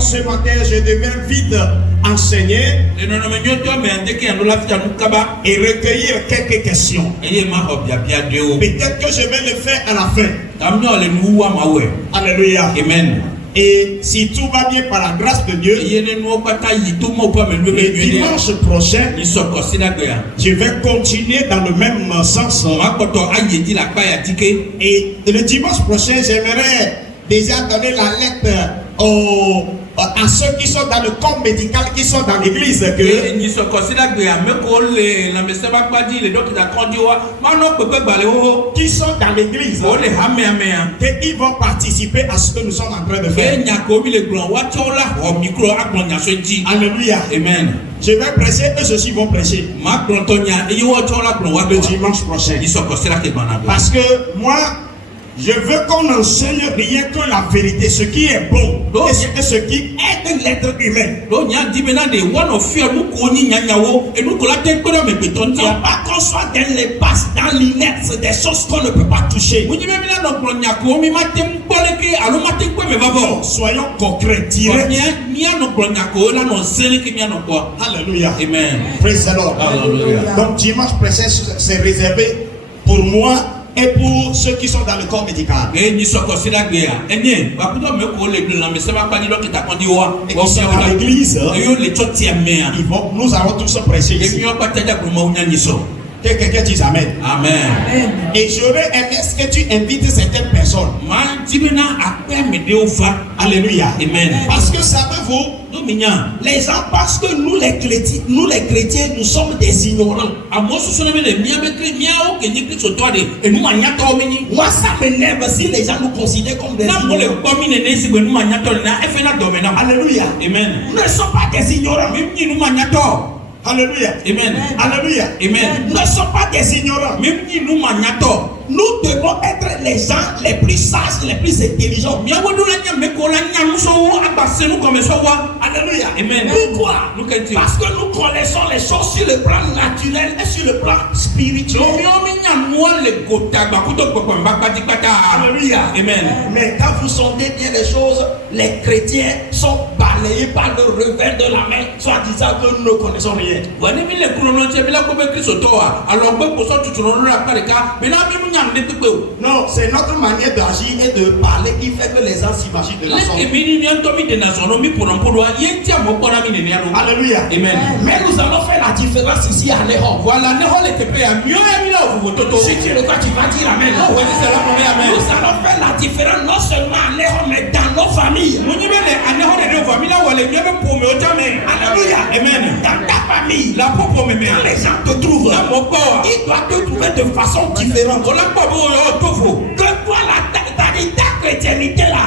Alors ce matin, je devais vite enseigner et recueillir quelques questions. Peut-être que je vais le faire à la fin. Alléluia. Amen. Et si tout va bien par la grâce de Dieu, le dimanche prochain, je vais continuer dans le même sens. Et le dimanche prochain, j'aimerais déjà donner la lettre à ceux qui sont dans le corps médical, qui sont dans l'église, qui sont dans l'église, qu'ils vont participer à ce que nous sommes en train de faire. Alléluia. Amen. Je vais prêcher et ceux-ci vont prêcher le dimanche prochain. Parce que moi, je veux qu'on enseigne rien que la vérité, ce qui est bon et ce qui aide l'être humain. Non pas qu'on soit dans les passes, dans l'inertie, des choses qu'on ne peut pas toucher. Non, soyons concrets, directs. Alléluia. Amen. Praise the Lord. Hallelujah. Donc dimanche prochain, c'est réservé pour moi et pour ceux qui sont dans le corps médical. Et qui sont dans l'église, nous allons tous prêcher ici. Que quelqu'un dise Amen. Amen. Et j'aurais aimé ce que tu invites certaines personnes. Alléluia. Amen. Parce que savez-vous, les gens pensent que nous les chrétiens, nous sommes des ignorants. Moi ça m'énerve si les gens nous considèrent comme des ignorants. Alléluia. Amen. Nous ne sommes pas des ignorants. Alléluia. Amen. Alléluia. Amen. Nous ne sommes pas des ignorants. Nous devons être les gens les plus sages, les plus intelligents. Alléluia. Amen. Pourquoi? Parce que nous connaissons les choses sur le plan naturel et sur le plan spirituel. Alléluia. Amen. Mais quand vous sondez bien les choses, les chrétiens sont balayés par le revers de la main, soit disant que nous ne connaissons rien. Non, c'est notre manière d'agir et de parler qui fait que les gens s'imaginent de la sorte. Alléluia. Amen. Mais nous allons faire la différence ici à Néhon. Voilà, Si tu le crois, tu vas dire Amen. Nous allons faire la différence non seulement à Néhon, mais dans nos familles. Alléluia. Amen. Dans ta famille, La quand les gens te trouvent, ils doivent te trouver de façon différente. Que toi, ta chrétiennité là,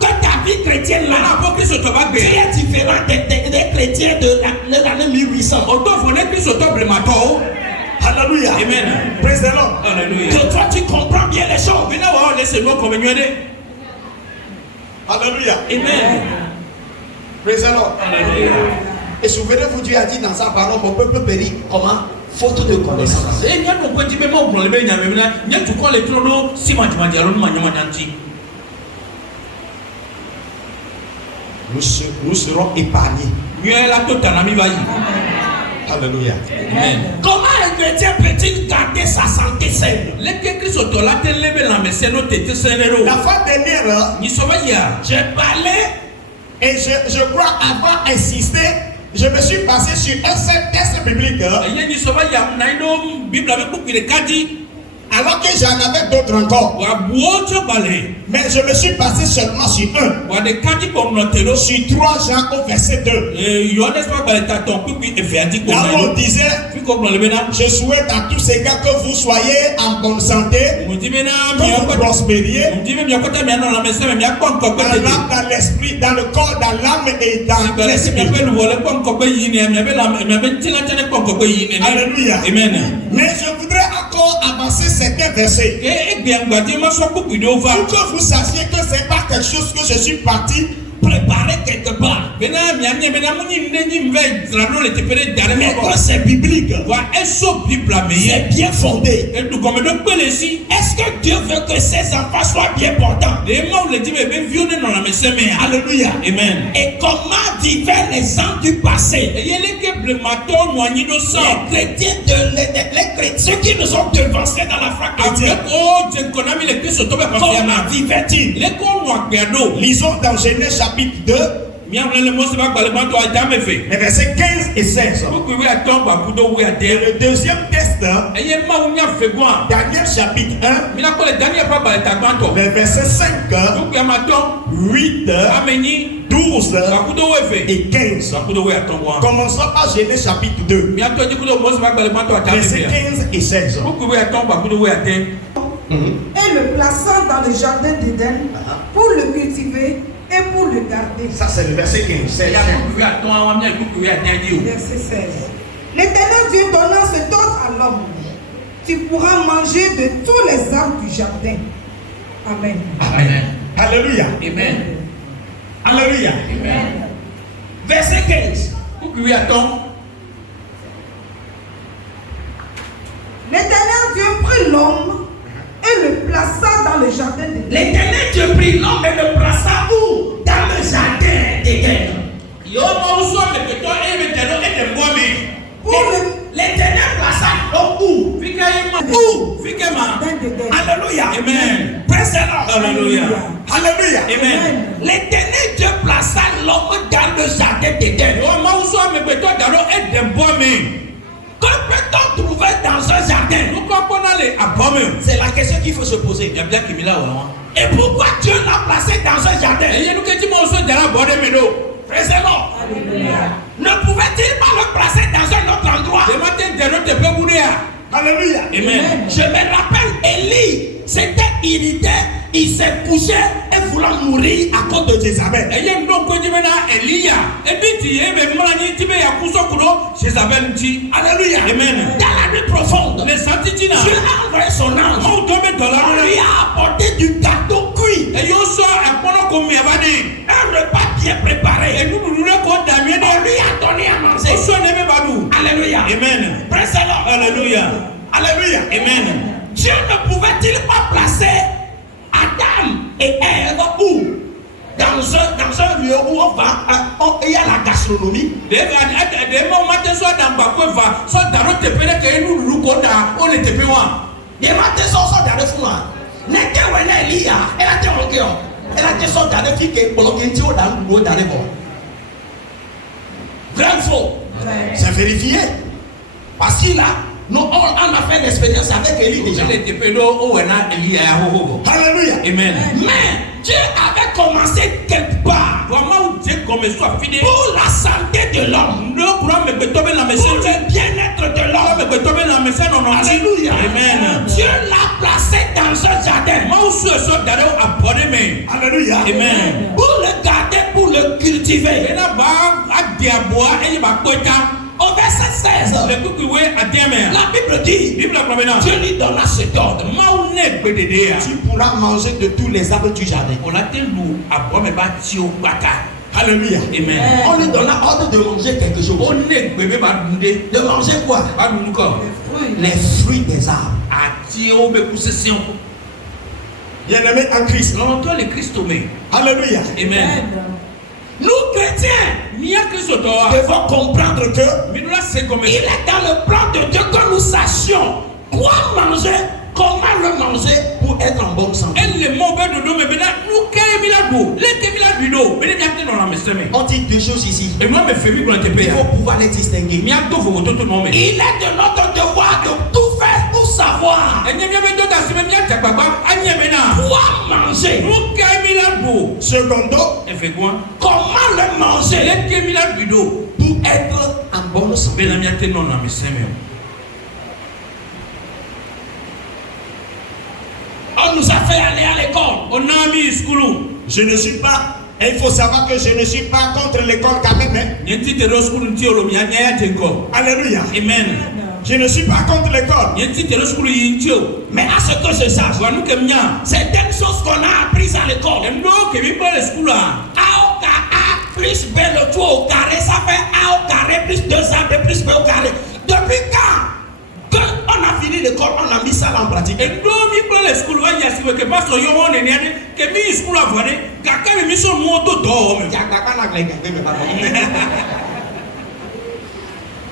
que ta vie chrétienne là, tu es différent des chrétiens de l'année 1800. Alléluia. Amen. Praise the Lord. Alléluia. Que toi, tu comprends bien les choses. Alléluia. Amen. Praise the Lord. Alléluia. Et souvenez-vous, Dieu a dit dans sa parole, mon peuple périt, comment? Faute de connaissance. Nous serons épargnés. Alléluia. Amen. Comment un chrétien peut-il garder sa santé saine? La fois dernière, j'ai parlé et je crois avoir insisté. Je me suis basé sur un seul texte biblique. Alors que j'en avais d'autres encore. Mais je me suis basé seulement sur un. Sur 3 Jean au verset 2. Là où on disait, je souhaite à tous ces gars que vous soyez en bonne santé, que vous prospériez, dans l'esprit, dans le corps, dans l'âme et dans l'esprit. Alléluia. Amen. Mais je voudrais encore avancer certains versets. Pour que vous sachiez que ce n'est pas quelque chose que je suis parti préparer quelque part. Mais quand c'est biblique, c'est bien fondé. Est-ce que Dieu veut que ses enfants soient bien portants? Alléluia. Amen. Et comment vivaient les gens du passé? Ceux qui nous ont devancés dans la foi chrétienne. Comment vivaient-ils? Lisons dans Genèse chapitre 2. Les versets 15 et 16. Le deuxième test, Daniel chapitre 1, les versets 5, 8, 12 et 15. Commençons par Genèse chapitre 2, versets 15 et 16. Et le plaçant dans le jardin d'Éden pour le cultiver et pour le garder. Ça c'est le verset 15. Verset 16. L'Éternel Dieu donna cet ordre à l'homme: tu pourras manger de tous les arbres du jardin. Amen. Amen. Alléluia. Amen. Alléluia. Amen. Verset 15. L'Éternel Dieu prit l'homme et le plaça dans le jardin d'Éden. L'Éternel Dieu prit l'homme et le plaça où? Dans le jardin d'Éden. L'Éternel plaça l'homme où? Alléluia. Amen. Praise the Lord. Alléluia. Alléluia. Amen. L'Éternel Dieu plaça l'homme dans le jardin d'Éden. Que peut-on trouver dans un jardin? C'est la question qu'il faut se poser. Et pourquoi Dieu l'a placé dans un jardin? Praise the Lord. Ne pouvait-il pas le placer dans un autre endroit? Alléluia. Amen. Je me rappelle, Élie s'était irrité, il s'est couché et voulant mourir à cause de Jézabel. Alléluia. Amen. Dans la nuit profonde, Dieu a envoyé son ange. On lui a apporté du gâteau cuit, un repas bien préparé. On lui a donné à manger. Alléluia. Amen. Praise the Lord. Alléluia. Alléluia. Amen. Dieu ne pouvait-il pas placer Adam et Ève où? Dans un lieu où il y a la gastronomie. Les matins sont dans le four. N'est-ce que Elia, elle a été bloquée. Elle a été sortie dans le fil qui est bloqué dans le bord. Vrai ou faux? C'est vérifié. Parce qu'il a, on a fait l'expérience avec Élie déjà. Alléluia. Amen. Mais Dieu avait commencé quelque part pour la santé de l'homme, pour le bien-être de l'homme. Alléluia. Amen. Dieu l'a placé dans un jardin. Alléluia. Amen. Pour le garder, pour le cultiver. Au verset 16, la Bible dit, Dieu lui donna cet ordre: tu pourras manger de tous les arbres du jardin. Alléluia. Amen. On lui donna ordre de manger quelque chose. De manger quoi? Les fruits des arbres. Bien-aimé en Christ. Alléluia. Amen. Nous chrétiens devons comprendre que il est dans le plan de Dieu que nous sachions quoi manger, comment le manger pour être en bonne santé. On dit deux choses ici. Il faut pouvoir les distinguer. Il est de notre devoir de tout faire pour savoir quoi manger. Secondo, comment le manger pour être en bonne santé. On nous a fait aller à l'école. je ne suis pas, et il faut savoir que je ne suis pas contre l'école quand même. Hein? Alléluia. Amen. Je ne suis pas contre l'école. Mais à ce que je sache, certaines choses qu'on a apprises à l'école, plus B le tout au carré, ça fait A au carré plus 2AB plus B au carré. Depuis quand on a fini l'école, on a mis ça là en pratique. Et donc, il prend les schools, il y a ce que parce que on est né, que mi school a volé, quelqu'un mis son moto d'or.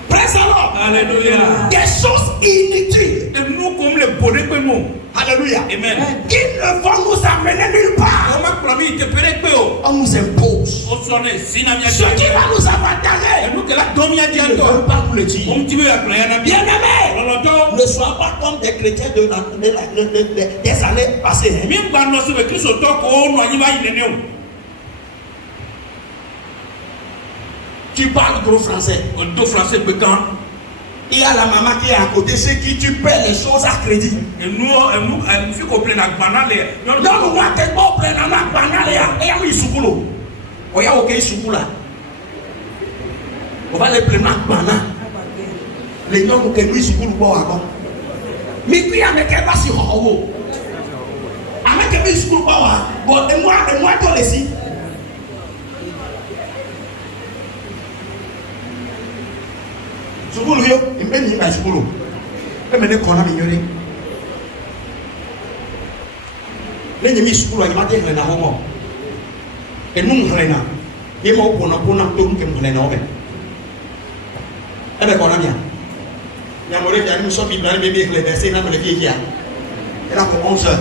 Praise the Lord. Alléluia. Des choses inutiles. Et nous, comme les bonnets que nous. Alléluia. Amen. Qui ne vont nous amener nulle part. On nous impose. Ce qui va nous avantager. Ne veut pas nous le dire. Bien-aimé, ne sois pas comme des chrétiens des années passées. Tu parles gros français. Il y a la maman qui est à côté, c'est qui tu paies les choses à crédit. Et nous, il faut qu'on prenne la banane. Donc, nous, on prenne la banane. Et il y a eu soukoulou. Il y a eu soukoulou. On va les prendre la banane. Les gens qui ont eu soukoulou. Mais puis, il y a des gens qui ont eu. Il y a des gens qui ont eu. Et moi, toi, ici. Sukulu yo, imbe ni na sukulu. Eme ne kona minyore. Ne nyemi sukulu ayi mate hena homo. Enu hena. Ye mo pona to nke hena obe. Ebe kona mia. Ya more ya ni so bi bla bebe ekle be se na me le fi kia. Era ko 11h.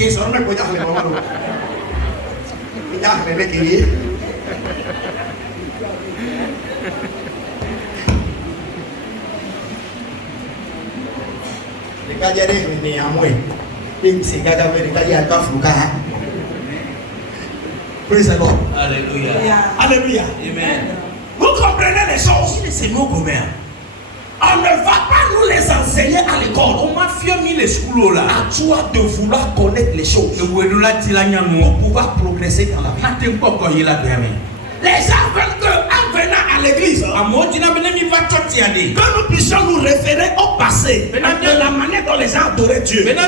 Des orang nak kocak le bawa lu. Kocak le kiri. Dekat jadi ni amoi. Ping sehingga mereka dia tak fluka. Praise the Lord. Alléluia. Alléluia. Amen. Vous comprenez les choses? C'est nous commun. On ne va pas nous les enseigner à l'école. On m'a fait mis les schools là. À toi de vouloir connaître les choses. Pour pouvoir progresser dans la vie. Les gens veulent qu'en venant à l'église, que nous puissions nous référer au passé, de la manière dont les gens adoraient Dieu. Et quand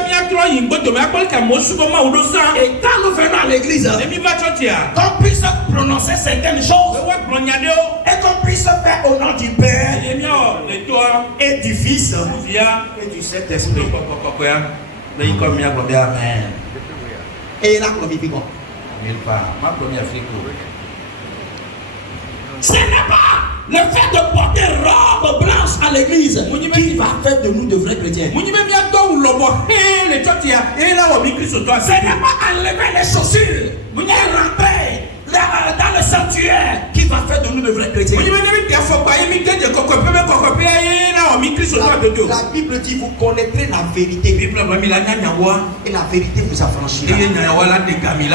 nous venons à l'église, qu'on puisse prononcer certaines choses et qu'on puisse faire au nom du Père et du Fils et du Saint-Esprit. Et la glorification. Ce n'est pas le fait de porter robe blanche à l'église qui va faire de nous de vrais chrétiens. Ce n'est pas enlever les chaussures et rentrer dans le sanctuaire qui va faire de nous de vrais chrétiens. La Bible dit vous connaîtrez la vérité et la vérité vous affranchira.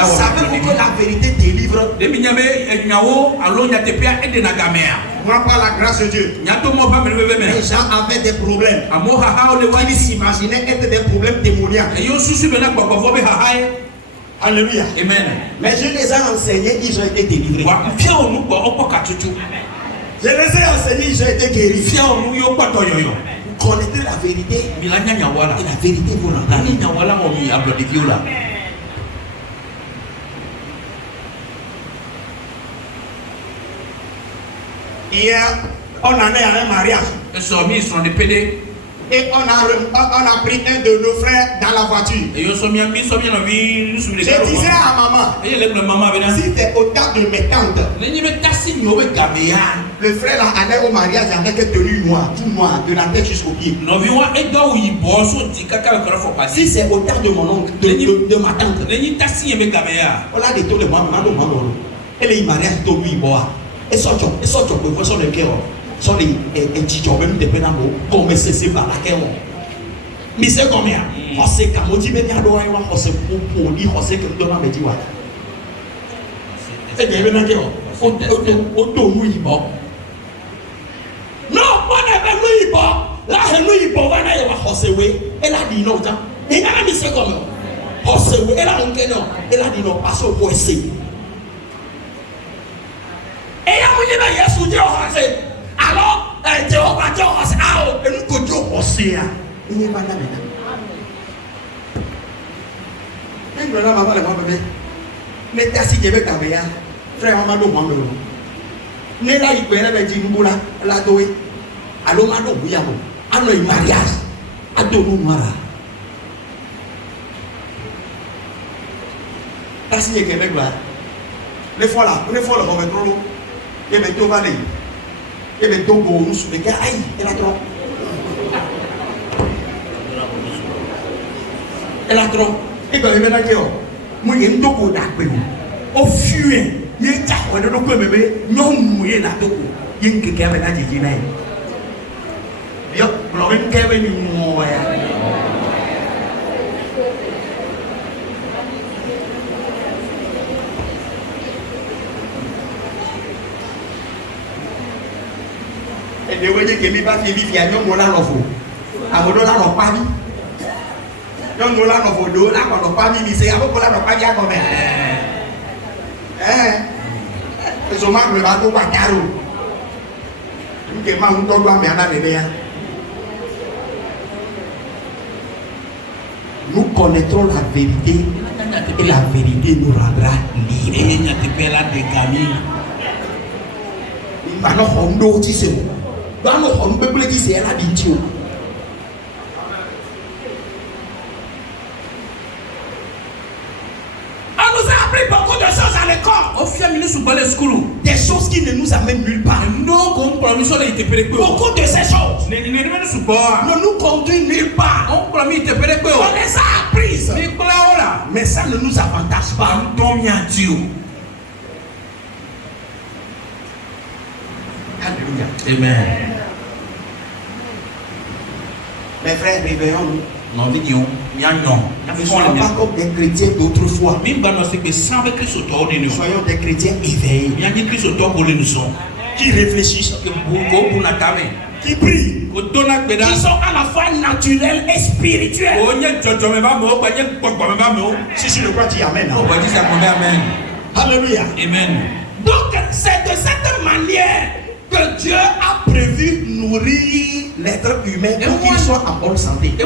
Savez-vous que la vérité délivre? Moi, par la grâce de Dieu, les gens avaient des problèmes. Ils s'imaginaient être des problèmes démoniaques. Alléluia. Amen. Mais je les ai enseignés, ils ont été délivrés. Je les ai enseignés, ils ont été guéris. Vous connaîtrez la vérité. Et la vérité vous rendra. Hier, on en est à un mariage. Et on a pris un de nos frères dans la voiture. Je disais à maman, si t'es au tas de mes tantes, le frère là allait au mariage avec tenue noire, tout noir, de la tête jusqu'au pied. Si c'est au tas de mon oncle, de ma tante, on a des taux de moi, elle est mariée tout lui boire. Et ça, pour son cœur. Sont les étudiants même des pénales comme c'est par laquelle mais c'est combien on sait qu'à maudit mais bien doit on sait pour dire on sait que nous devons me dire c'est bien maintenant que on oui bon non on est pas oui bon là c'est oui bon on a eu on sait oui elle a dit non et elle a dit c'est comment on sait oui elle a dit non elle a dit non parce qu'on peut essayer et il y a un Jésus Dieu on sait. Alors, Jehovah draw us out. Et nous connaissons aussi. Il n'est pas là maintenant. Il ne maman le bébé. Mais t'as si tu veux ta mère, frère maman le maman. Ne la il peut aller dire nous là la doé. Allô maman bouillamo. Allô il mariage. Ado nous mara. T'as si tu veux là. Les fois là, les fois là on met trop l'eau. Et met tout valer. Et met tout beau nous sur les gars. Aïe, elle a trop. Elle a trop. Et quand il vient là, moi il y a une doko d'accueil. Au fuet, il y a une taille de doko bébé, non mouillé la doko. Il y a une quelqu'un avec la djiji là. Yo, alors une quelqu'un avec une mouille. Et de voyez que mi pas fait vivre, il y a un mola l'offre. À mon dollar l'offre pas vie. Donc nous là nous voulons là quand on pas mis c'est avant qu'on là on pas bien quand même je m'en vais pas pour caro nous que ma on doit mais ana bébé nous connaîtrons la vérité et la vérité nous rendra libres et n'y a pas là des gamins il va nous rendre aussi c'est dans nous rendre peuple qui c'est la dit beaucoup de choses à l'école. Des choses qui ne nous amènent nulle part. Beaucoup de ces choses ne nous conduisent nulle part. On les a apprises. Mais ça ne nous avantage pas. Alléluia. Amen. Mes frères, réveillons-nous. Nous ne sommes pas comme des chrétiens d'autrefois. Soyons des chrétiens éveillés. Qui réfléchissent. Qui prient. Qui sont à la fois naturels et spirituels. Si je le crois, dis Amen. Alléluia. Amen. Donc, c'est de cette manière que Dieu a prévu nourrir l'être humain pour qu'il soit en bonne santé. C'est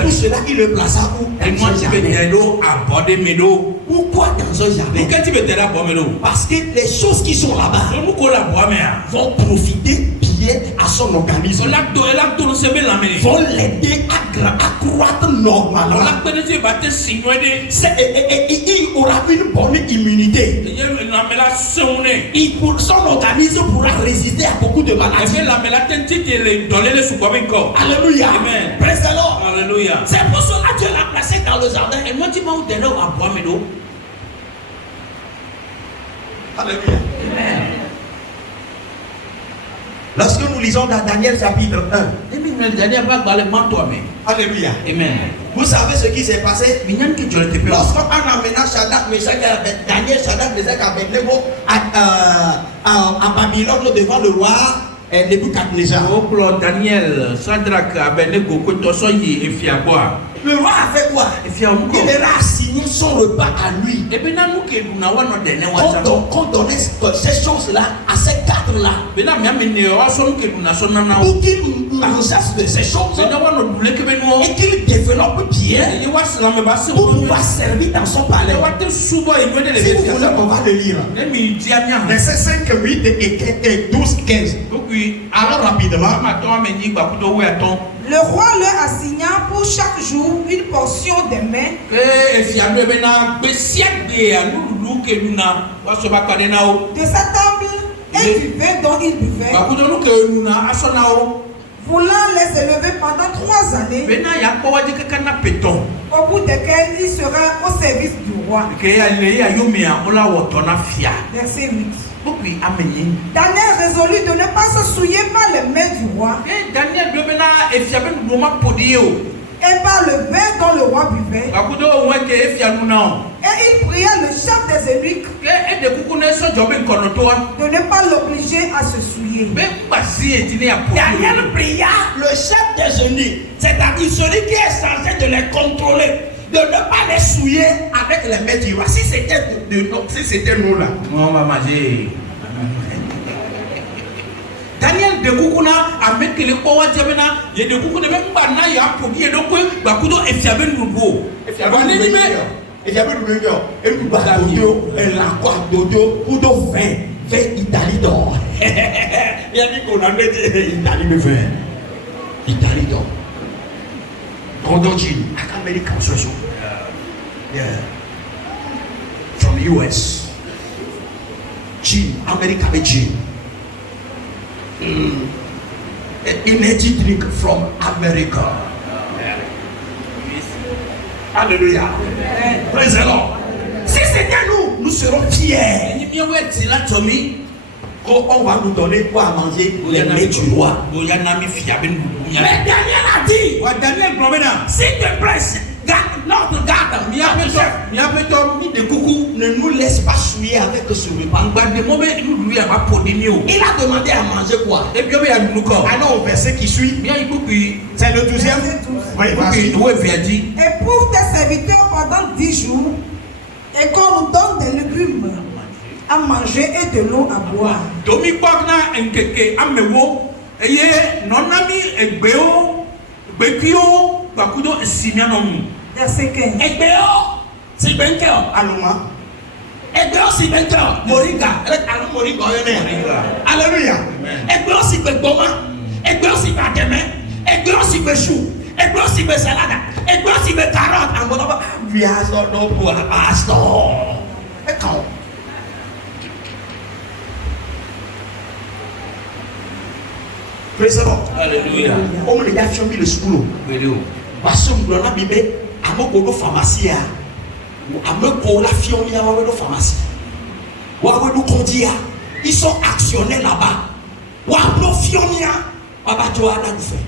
pour cela qu'il le plaça où dans un jardin. Pourquoi dans un jardin? Parce que les choses qui sont là-bas vont profiter bien à son organisme, vont l'aider à croître normalement. Il aura une bonne immunité. Son organisme pourra résister à beaucoup de maladies. Alléluia. Amen. Praise the Lord. Alléluia. C'est pour cela que Dieu l'a placé dans le jardin. Alléluia. Amen. Lorsque nous lisons dans Daniel chapitre 1. Alléluia. Amen. Vous savez ce qui s'est passé? Lorsqu'on a amené Shadrach, Meshach et Daniel, Shadrach, Meshach et Abednego à Babylone devant le roi Nebuchadnezzar. Daniel, Shadrach, Abednego, le roi a fait quoi? Il leur a assigné son repas à lui. Qu'on donnait ces choses-là à ces quatre-là. Pour qu'ils mangeaient de ces choses et qu'ils développent bien pour pouvoir servir dans son palais. Si vous voulez, on va le lire. Versets 5, 8 et 12, 15. Alors rapidement. Le roi leur assigna pour chaque jour une portion des mets de sa table et du vin dont ils buvaient, voulant les élever pendant 3 années, au bout desquelles ils seraient au service du roi. Verset 8. Daniel résolut de ne pas se souiller par les mains du roi et par le vin dont le roi buvait. Et il pria le chef des eunuques de ne pas l'obliger à se souiller. Daniel pria le chef des eunuques, c'est-à-dire celui qui est censé de les contrôler, de ne pas les souiller avec les mains du roi. Si c'était nous là, on va manger. de kuku na amekele kpɔ wa jɛ bena ye de kuku de bɛ ŋgba na ya ƒo bi ye do koe gbakudo efia bɛ nuɖu o wa ne ni bɛ efia bɛ nuɖu yɔ enuɖu adodo elakɔ adodo kudo fɛ Italie dɔ yabi ko na bɛ Italie bɛ fɛ Italie dɔ kɔndɔ Chine aka America sɔsɔ from US Chine America bɛ Chine. Energy drink from America. Alléluia. Praise the Lord. Si c'était nous serons fiers. On va nous donner quoi à manger les mets du roi. Mais Daniel a dit, s'il te plaît, notre garde, ne nous laisse pas souiller avec ce repas. Il a demandé à manger quoi? Alors au verset qui suit, c'est le 12e. Éprouve tes serviteurs pendant 10 jours et qu'on nous donne des légumes à manger et de l'eau à boire. Verset 15. Alléluia. Praise the Lord. Alléluia. On me l'a fait le school. Parce que nous avons bibé à mon côté pharmacie. À mon côté la fiona à mon pharmacie. Ouah, ils sont actionnés là-bas. Ouah, nos fiona, papa Joa n'a fait.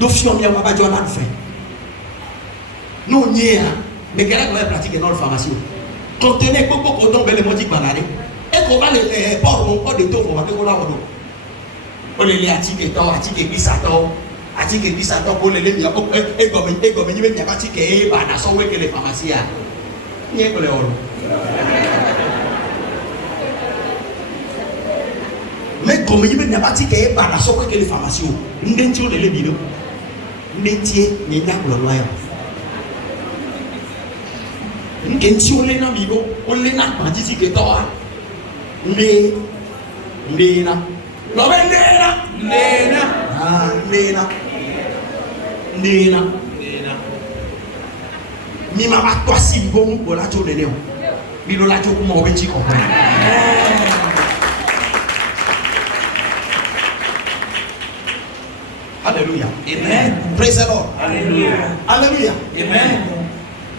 Nos fiona, papa Joa n'a fait. Nous n'y est, mais quelle est la pratique dans la pharmacie? Contenez beaucoup de temps, belle modique banane. Et qu'on va les ports, mon corps de tout, on va te voir. On les attique to attique bisato attique bisato pour les mia e gomi ni mia attique e ba na so we ke le pharmacia ni e ko le oro me gomi ni mia attique e ba na so we ke le pharmacia ndenti o le bino ndenti ni na ko lo ya ndenti o le na bino o le na ba attique to a na no nena mi ma ba to si bon ko la to le le o mi lo la to ko mo be ti ko Alléluia. Amen. Praise the Lord. Alléluia. Alléluia. Amen.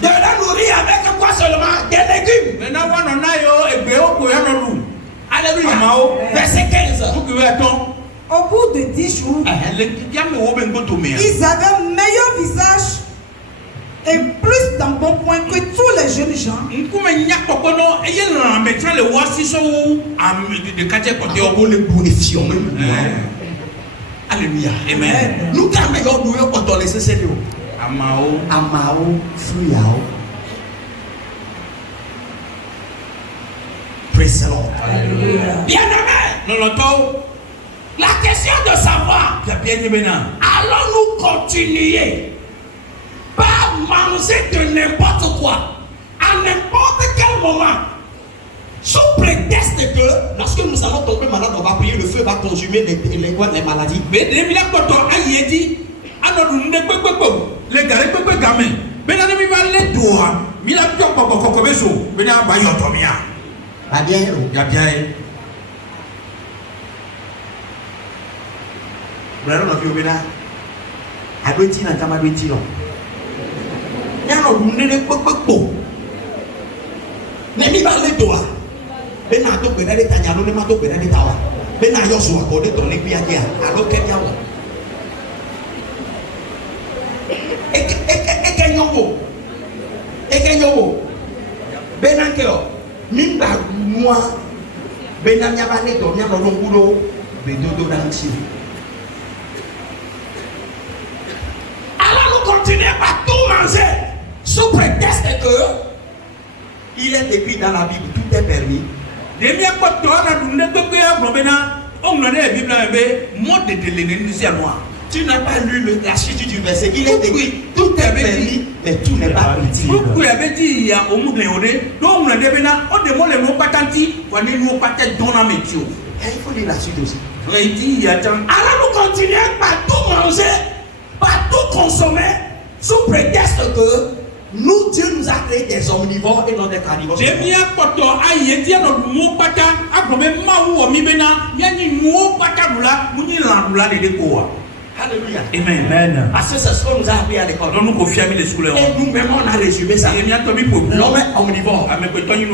De la nourrir avec quoi seulement? Des légumes. Maintenant, on a yo ebe o ko ya no lu. Alléluia. Verset 15. Au bout de 10 jours, ils avaient un meilleur visage et plus d'embonpoint que tous les jeunes gens. Alléluia. Amen. Nous avons meilleur nous quand on laisse ces lieux. Amao, Fuyao. Praise the Lord. Bien aimé. La question de savoir, allons-nous continuer par manger de n'importe quoi à n'importe quel moment sous prétexte que lorsque nous allons tomber malade, on va prier, le feu va consumer les maladies. Mais depuis là, quand on a dit, les gars, Brother of Yobina, I don't think I'm going to do it. Now, you need a book. Nemi ba le doa. Ben na to be na de tanya lo le ma to be na de tawa. Ben na yo so ko de to le bia dia. Alo ke dia wo. E nyowo. Ben na ke o. Min ba moi. Ben na nya ba ne to nya lo ngulo be do dan chi. Continuer à tout manger sous prétexte que il est écrit dans la Bible, tout est permis. On me l'a Bible avec mode de l'énergie noire. Tu n'as pas lu la suite du verset. Il est écrit, tout est permis, mais tout n'est pas permis. Vous avez dit, il y a au monde léoné, donc on a des bénins, on demande les mots patenti, on est nous patente dans la métier. Il faut lire la suite aussi. Il dit, il y a tant. Alors nous continuons par tout manger, par tout consommer, sous prétexte que nous, Dieu nous a créé des omnivores et non des carnivores. J'ai bien porté à y dire notre mot patent, à problème maou au mibena, il y a une mot patent là, nous n'y l'en de déco. Alléluia. Amen. Parce que c'est ce qu'on nous a appris à l'école. Donc nous confions les scolaires. Et nous-mêmes, on a résumé ça. L'homme est omnivore.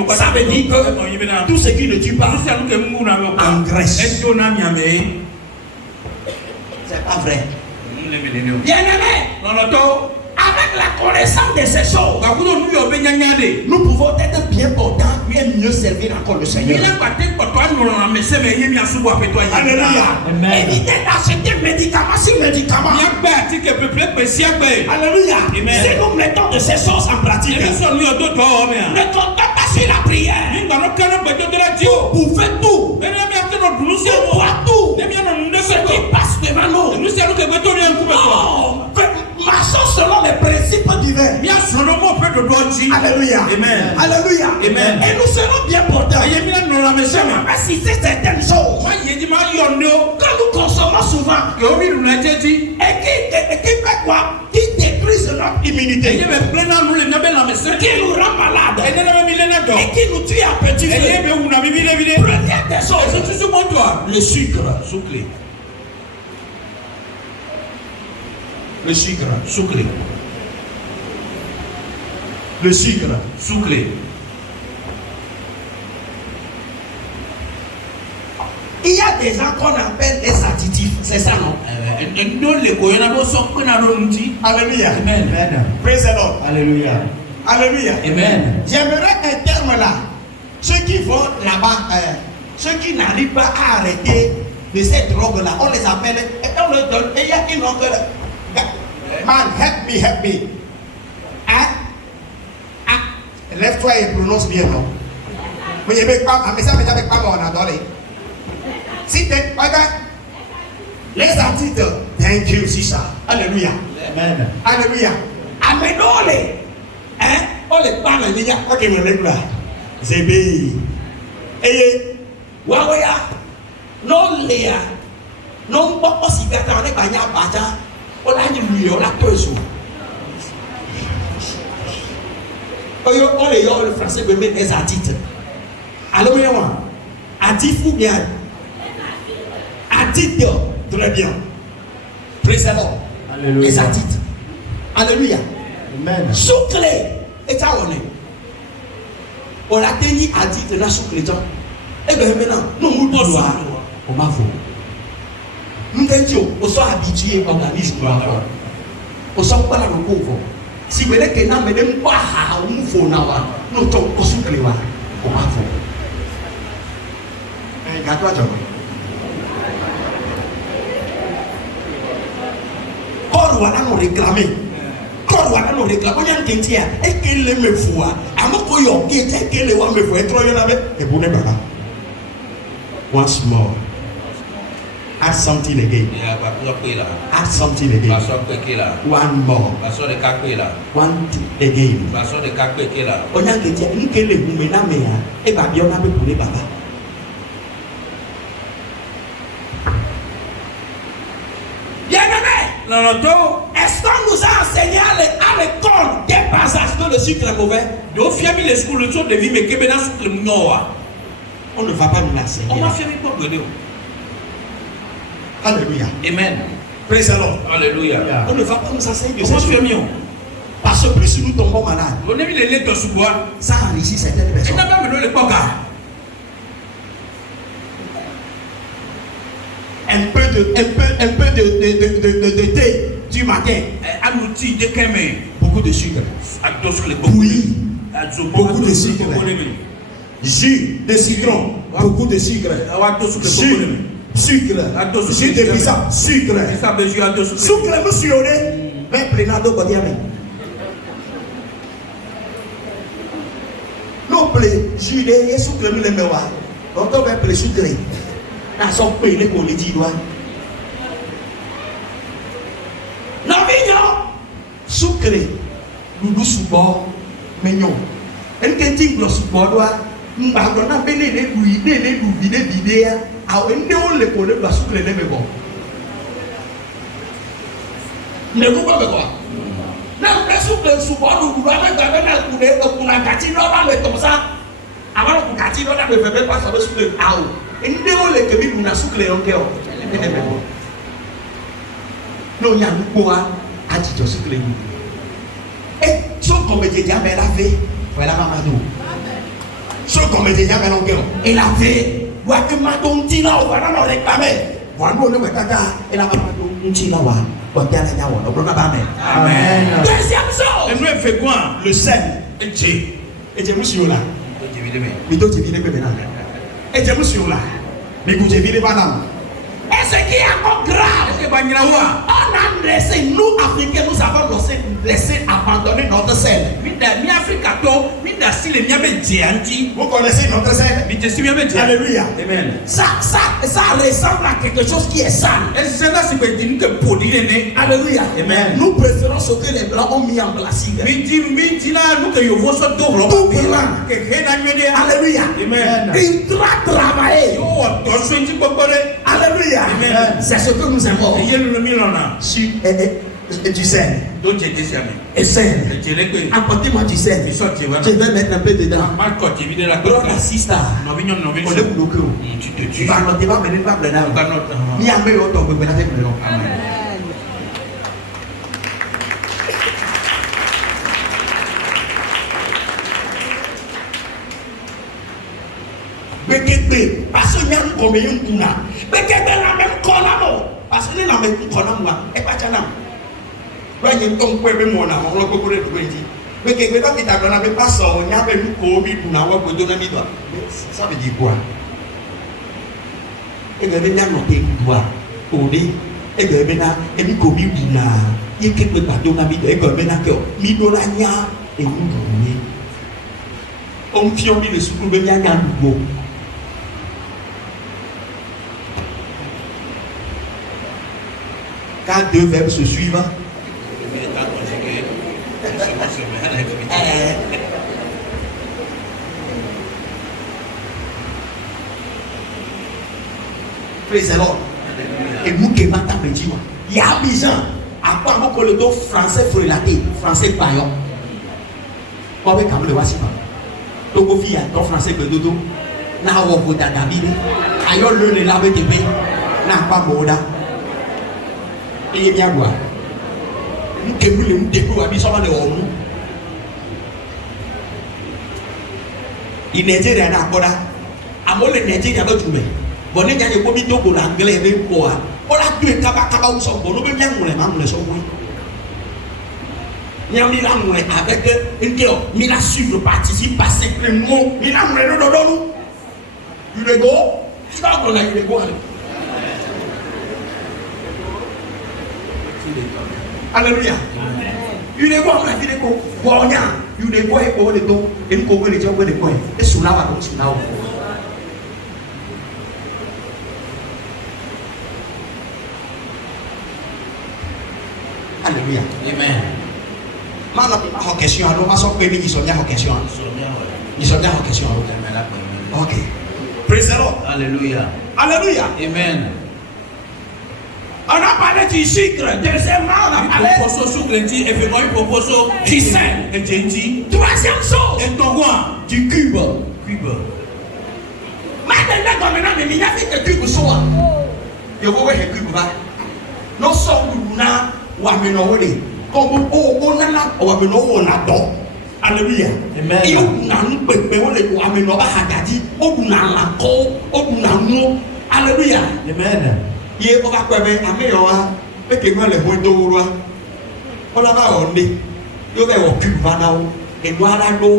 Ça veut dire que tout ce qui ne tue pas engraisse. C'est pas vrai. Bien-aimé, avec la connaissance de ces choses, nous pouvons être bien portants et mieux servir encore le Seigneur. Alléluia. Évitez d'acheter médicament sur médicament. Alléluia. Si nous mettons de ces choses en pratique, ne comptez pas sur la prière. Vous pouvez tout. Vous pouvez tout. Ce qui passe devant nous. Non. Marchons selon les principes divins. Alléluia. Amen. Alléluia. Amen. Et nous serons bien porteurs. Si c'est certaines choses que nous consommons souvent et qui fait quoi? Qui détruisent notre immunité, qui nous rend malades et qui nous tue à petit feu. Première des choses, le sucre. Le sucre. Le sucre. Il y a des gens qu'on appelle des additifs, c'est ça non? Alléluia. Amen. Praise the Lord. Alléluia. Alléluia. Amen. J'aimerais un terme là. Ceux qui vont là-bas, ceux qui n'arrivent pas à arrêter de cette drogue là, on les appelle et on leur donne. Et il y a une autre. Man, help me. Lève-toi et prononce bien, non? Mais il n'y avait pas, mais ça ne avait pas mon adoré. Si tu regardes, les artistes, thank you, c'est ça. Alléluia. Amen. Alléluia. Amen. On les parle, il y a quoi qui me lève là? Zébé. Et, Wawaya, non, Léa, non, pas si bien, on est pas bien, on a dit, on a peu de on les le français veut mettre des artistes. Alors, additif ou bien addict, très bien. Précédent. Les artistes. Alléluia. Amen. Souclé. Et ça, on a tenu addict là sous les gens. Et bien maintenant, nous nous disons, on m'a fait. Nous disons, on soit habitué au organisme. On soit pas là le pauvre. Si vous voulez que nous ne sommes pas à nous faut nous sommes au souclé là. On m'a fait. Regarde-toi, John. Quand on a réclamé. Quand on a réclamé, on a dit et qu'il est me fou. À mon coyon, qui était qu'il est me fou. Et trop y en avait. Et vous n'êtes pas. Once more. Add something again. Add something again. One more. One again. On a dit qu'il est me na me et bah bien on a pu pour les baba. Est-ce qu'on nous a enseigné à l'école des passages que le sucre est mauvais? On ne va pas nous l'enseigner. Alléluia. Amen. Praise the Lord. Alléluia. On ne va pas nous enseigner de ces choses. Parce que plus nous tombons malades, ça enrichit certaines personnes. Un peu de thé du matin. Beaucoup de sucre. Bouillie. Beaucoup de sucre. Jus de citron. Beaucoup de sucre. Sucre. Jus de bissap. Sucre. Sucre, monsieur. Mais prenez-le pour dire. Non, jus de sucre, nous les mettons. On va sucre. na so pe le ko le ji doa na vinho sucre dudu subo menyo en ti glo subo doa ngba do na be le lu ide le lu bide ya a ende o le ko le do sucre le mebo ne ko ba ko na be sucre subo du ba be ba na ku le ko na kati no ba le to sa àwọn ku kati no na be be pa so be sucre a o ende o le ke bi na sucre o ke o le mebo no nya ku wa a ti jo sucre ni so comme déjà mais la fait voilà mamadou so comme déjà mais non et la fait wa que madon ti la wa na réclamer wa no le kaka et la mamadou ti la wa ko dia la nyawo no problème ba amen deuxième chose et nous fait quoi le sel et je monsieur là mais toi tu viens de maintenant et je monsieur là mais vous tu viens de banane et ce qui est encore grave et ba nyina wa on a laissé nous africains nous avons laissé abandonner notre sel mi Africa to mi da si le miabe dianti vous connaissez notre sel mi te si miabe dianti alléluia amen ça ressemble à quelque chose qui est sale et c'est là c'est que dit que poli ne alléluia amen nous préférons ce que les blancs ont mis en place mi dit là nous que yo vo so do lo tout blanc que na nyode alléluia amen il doit travailler yo to so nti popore alléluia c'est ce que nous aimons et le milona si du sel donc j'ai dit jamais et sel apportez-moi du sel je vais mettre un peu dedans brother sister no on est bloqué tu vas noter pas venir pas blanc ni à me auto be blanc amen bekebe parce que ñam ko me yuntuna bekebe la même kolamo parce que la même kolamo e pa chana wa yin ton kwe be mo na mo lo ko re du ji bekebe ba kita na be paso nya be lu ko bi du na wa ko do na mi do ça veut dire quoi e ga be nya no te doa o de e ga be na e mi ko bi du na e ke pe ba do na mi do e ga be na ke mi do la nya e wu du ni o mi fi o bi le su be nya nya du quand deux verbes se suivent, praise the Lord. Et nous qui m'entendons dire, il y a Abidjan, à quoi beaucoup le dos français frelaté, français paillon. Pas avec le voici pas. Togo fille, ton français que dodo, n'a pas voté David, ailleurs le lave de paix, n'a pas moda. Et bien boire. Nous qui nous découvrons à Bissoma de Homme. Il Nigeria n'a pas là. À mon Nigeria va trouver. Bon, il y a des comités pour l'anglais et pour on a tué Kabaka ou son bon, nous bien les membres de son oui. Il y a mis l'amour avec une clé, mais la suivre participe par simplement. Il a mis le dos. Il est go. Tu vas qu'on a eu le go. Alléluia. Il est bon, on a dit que bon, il est bon et bon et bon et nous pouvons les gens de quoi et sous là va sous là. Alléluia. Amen. Mana pas question alors ma soeur pébi ils sont bien en question. Ils sont bien en question. OK. Praise the Lord. Alléluia. Alléluia. Amen. On a parlé du sucre, deuxièmement on a parlé du sel. Troisième chose, du cube. Maintenant, comme maintenant, mais il y a fait que cube soit. Il y a un cube là. Nous sommes là, ou à Ménowé. Comme on a là, ou à Ménowé, on a donc. Alléluia. Amen. Et on a un peu de ou à Ménowé, on a la co, on a nous. Alléluia. Amen. Ye o ka kwebe ameyoa peke ngale modowa ola ba onde yo be o kuba na o e do ala do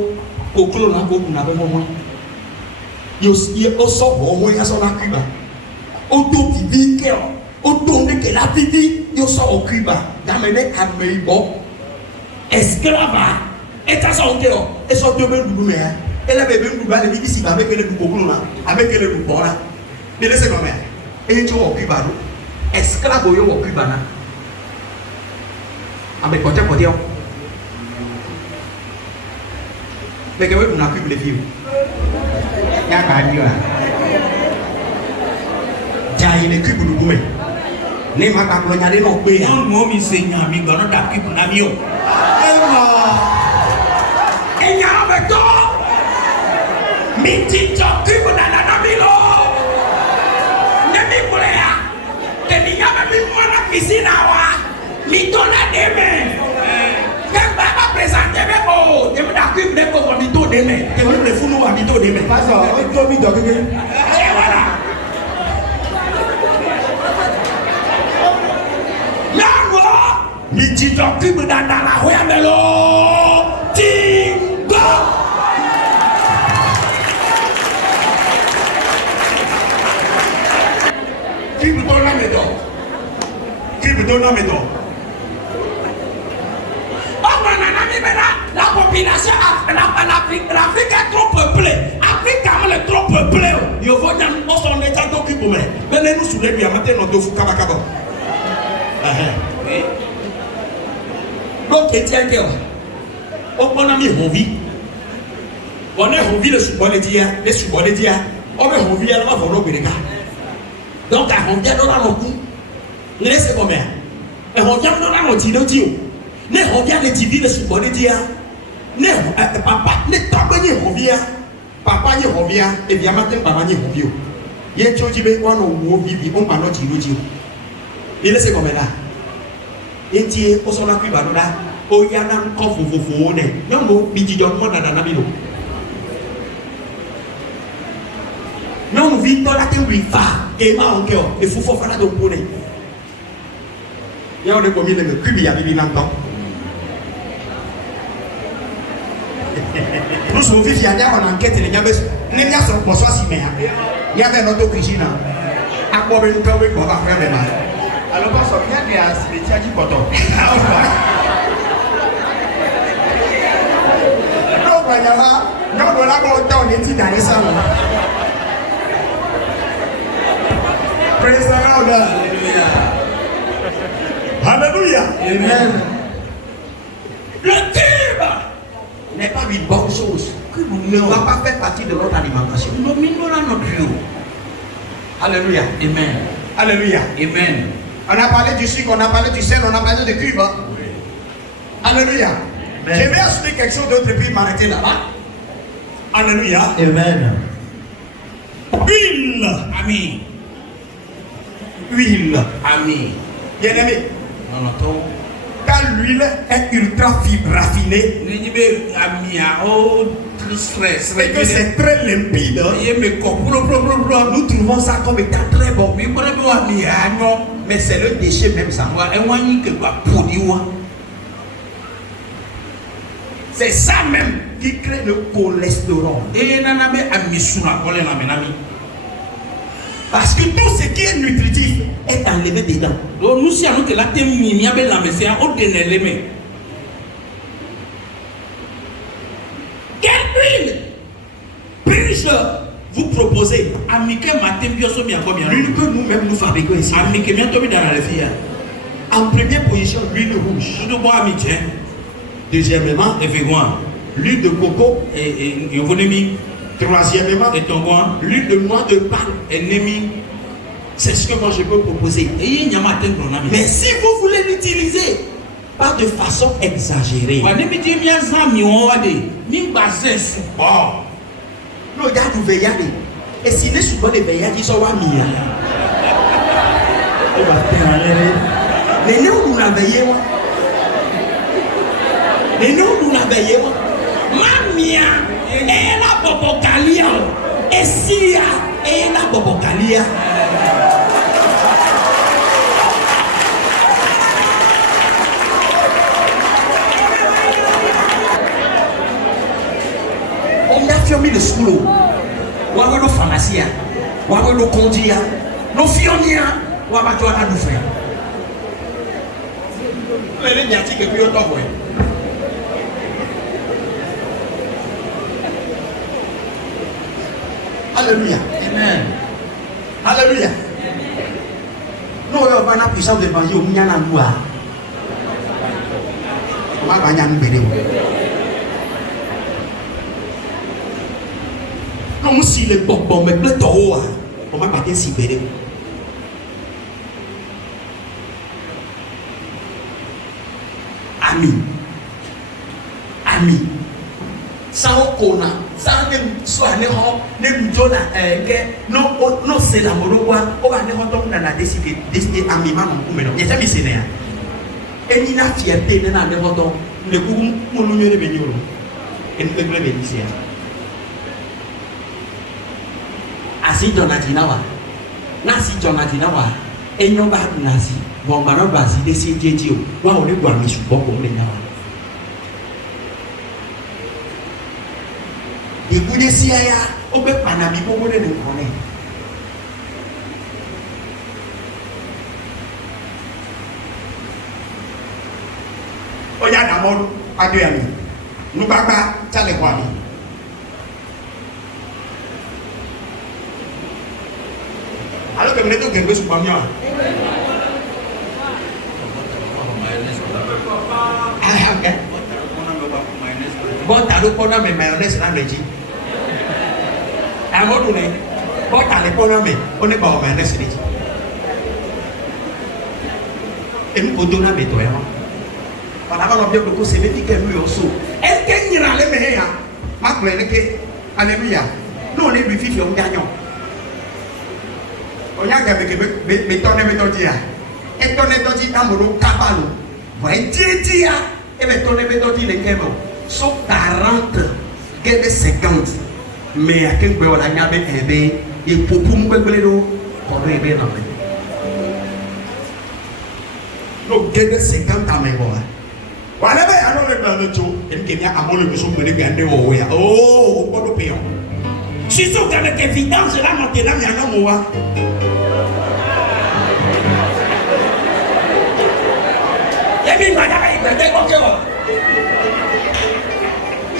koklo na ko na be mo yo ye o so bo mo ya so na kuba o do bibi ke o do ne ke la bibi yo so o kuba da me ne ameibo esclava eta so ke o e so do be dudu me ya ele be be dudu ba le bibi si ba be ke le du koklo na abe ke le du bo na be le se no me et tu au Cuba, esclave au Cuba. Avec côté. Mais que vous n'avez plus les filles. Il y a pas de Jai ne cube du goumé. Ne m'a pas clognadé non plus. Non, moi, mi seigneur, mi gono da cube n'avio. Et y a avec toi. Mi tito cube na namilo. Ne mi polea. Que mi y a même moi na piscine wa. Mi donna des mains. Quand papa présente mes mots, je me t'occupe des pauvres habitants des mains. Je veux les fous habitants des mains. Pas ça, on doit mis dans quelqu'un. Et voilà. Mi ti t'occupe dans la rue à Melo. Tingo. Qui vous donne la méthode? Qui vous donne la méthode? La population l'Afrique est trop peuplée. L'Afrique est trop peuplée. Il faut que nous soyons des gens qui occupent. Mais nous sommes les diamants, nous devons faire oui. Donc, Étienne, on a mis envie. On a envie de se bonner dire, de se bonner dire. On a envie de la voler au Bénéga. Donc, on vient dans le coup. Laissez combien? Et on vient dans le tino tio. Ne revient les divines sur bonne dia. Ne papa ne tombe ni revient. Papa ni revient et bien matin papa ni revient. Il y a chose qui veut qu'on nous vive on parle de tino tio. Il laisse comme là. Et tiens au son la cuba là. O ya na ko fofofo ne. Non mo bi di don mo na na mi lo. Non vi to la te wi fa e ma on keo e fofo fa la do po ne. Ya on est comme il le cubi ya bibi nan temps. Nous sommes vivants, il y a une enquête, il y a un poisson si mais il y avait notre cuisine. À quoi nous pouvons faire des mal. Alors, on s'en vient qu'il y a un cimetière qui coton. Donc, il y a là, nous avons là, on est dit dans les salons. Praise the Lord. Alléluia. Amen. Le cube n'est pas une bonne chose. Ne va pas faire partie de notre alimentation. nous minons notre Dieu. Alléluia. Amen. Alléluia. Amen. On a parlé du sucre, on a parlé du sel, on a parlé de cube. Oui. Alléluia. Je vais ajouter quelque chose d'autre et puis m'arrêter là-bas. Alléluia. Amen. Huile. Amen. Huile. Amen. Bien aimé. Non, non, non. Quand l'huile est ultra raffinée Nous stress. et que c'est très limpide, Nous nous trouvons ça comme étant très bon. Mais c'est le déchet même ça. C'est ça même qui crée le cholestérol. Parce que tout ce qui est nutritif est enlevé dedans. Nous savons que la témoigne y a la messiah au dénélé. Quelle huile puis-je vous proposer? L'huile que nous-mêmes nous fabriquons ici. En première position, l'huile rouge. Deuxièmement, l'huile de coco. Troisièmement, l'huile de noix de palme. C'est ce que moi je peux proposer. Mais si vous voulez l'utiliser, pas de façon exagérée. Non, regarde, vous veillez. Et si les souvent les veillants qui sont à Mia. Les noms nous la veillez. Les noms nous la veillez. Mamia et la bobocalia. Et Sia et la bobocalia. On a fermé le school. On a nos pharmacies. On a nos condias. Nos fioniers. On a nos frères. Les niatiques et puis on t'envoie. Alléluia. Amen. Alléluia. nous on va la puissance de l'évangile au Miana Noua. On va gagner un bédé. Comme si les bonbons me plaît trop, on va gagner si bédé. Ami. Sao kona, sao nem soit ne ho, nem jona no c'est la morowa, o va ne ho donc na décider ami ma mon kumeno. Ya jamais c'est né. Et ni na fierté na ne ho donc ne ku mo lu nyore be nyoro. En pe ble be disia. Asi jona dinawa. Na si jona dinawa. Enyo ba na si. Bon ba no ba si de si jeje o. Wa o le gwa mi subo ko le nawa. Ibunya siaya, obe panabi bobo de nkone. Oya na mo adu ya mi. Nu baba chale kwa mi. Alo ke mneto gembe su pamia. Ah, okay. Bon talo kona me mayonnaise na leji. Amodu ne, bota le kona me, one ba mayonnaise leji. Emu kodona me to ya. Para ba no bi ko se me fike mu yo so. E ke nyira le me ya. Ma ko le ke hallelujah. No ne bi fifi o nganyo. Onya ga me ke me to ne me to dia. E to ne to ji amoro kabalo. Wa enti ya. E me to ne me to di le kemo. So 40 get 50 mais à quel point on a gagné ebe et pour me beler l'eau on doit ebe non no get 50 à mes bois voilà ben alors le dans le tout et qui vient à mon le besoin de bien de oh ya oh pas de payant si ça avec évidence là maintenant il y a un mois et puis madame il va te coquer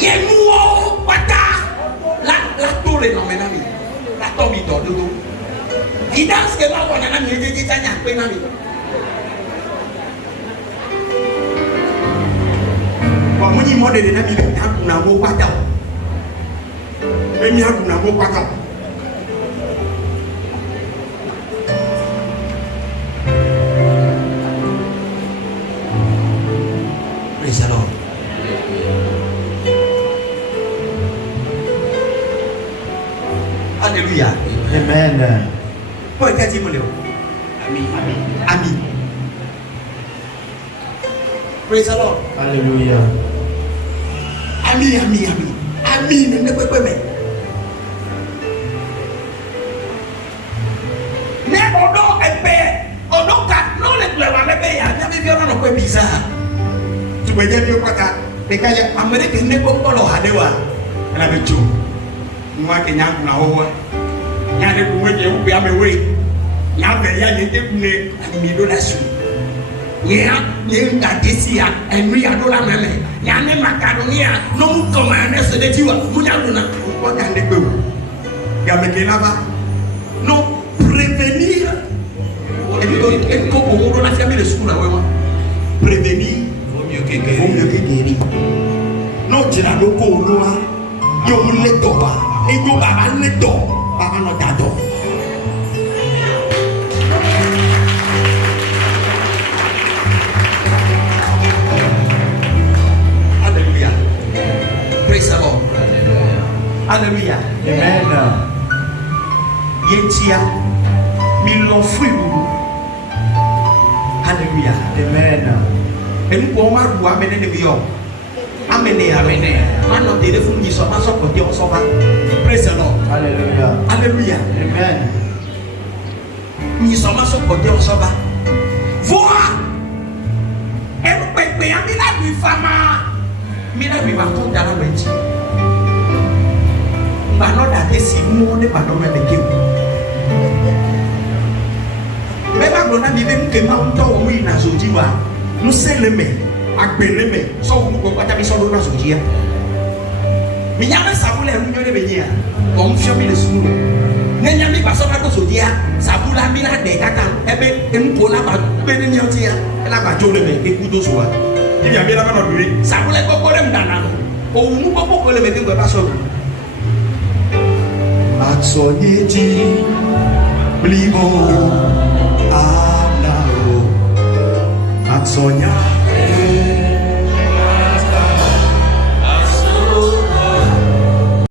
Yemuo pata la tole no menami la tomi do do il danse que là on a mi je tanya pe na mi ba mo ni modele na mi na wo pata e mi adu na wo pata praise the Lord. Alléluia. Amen. Pour être dit, Amen. Praise the Lord. Alléluia. Amen. Ne peut pas mettre. Mais on doit être on doit non les pleurs les payer. Il y avait bien un peu bizarre. Tu peux dire quoi ça? Les gars, Amérique ne peut pas le hadewa. Elle avait tout. Moi qui n'a pas eu, il y a des bouées qui ont bien joué. Il y a des bouées qui ont bien joué. Il y a des bouées qui ont bien joué. Il y a des macaronis, non comme un S de Dieu. Il y a des bouées. Il y a des bouées. Non, prévenir. Et comme on a fait le secours, prévenir vaut mieux que guérir. Non, tu n'as pas de bouées. Yo le toba et yo baba le to baba no dado Alléluia. Praise the Lord. Alléluia. Amen. Yetia mi lo fui. Alléluia. Amen. Et nous pouvons voir mener les biens. Amen. Maintenant, téléphone qui sont pas sur côté, on s'en va. Praise the Lord. Alléluia. Alléluia. Amen. Ils sont pas sur côté, on s'en va. Voir. Et vous pouvez payer un milliard de femmes. Milliard de femmes dans la mente. Maintenant, d'ailleurs, si nous ne pas dans le même mais quand on a dit que nous oui na zojiwa nous c'est le mais agbeleme so vous ko pata bi so do na zojia mi nya me sabule nu nyore be nya ko mfio mi le sunu Nenya mi ba so ka ko so dia. Sabula mi la de kaka. Ebe enko la ba be ni oti ya. La ba jo le me eku do so wa. Ibi abi la ba no dure. Sabula ko ko le mdana no. O mu ko ko le me ke ba so. Matsonyeji blimo anao Matsonya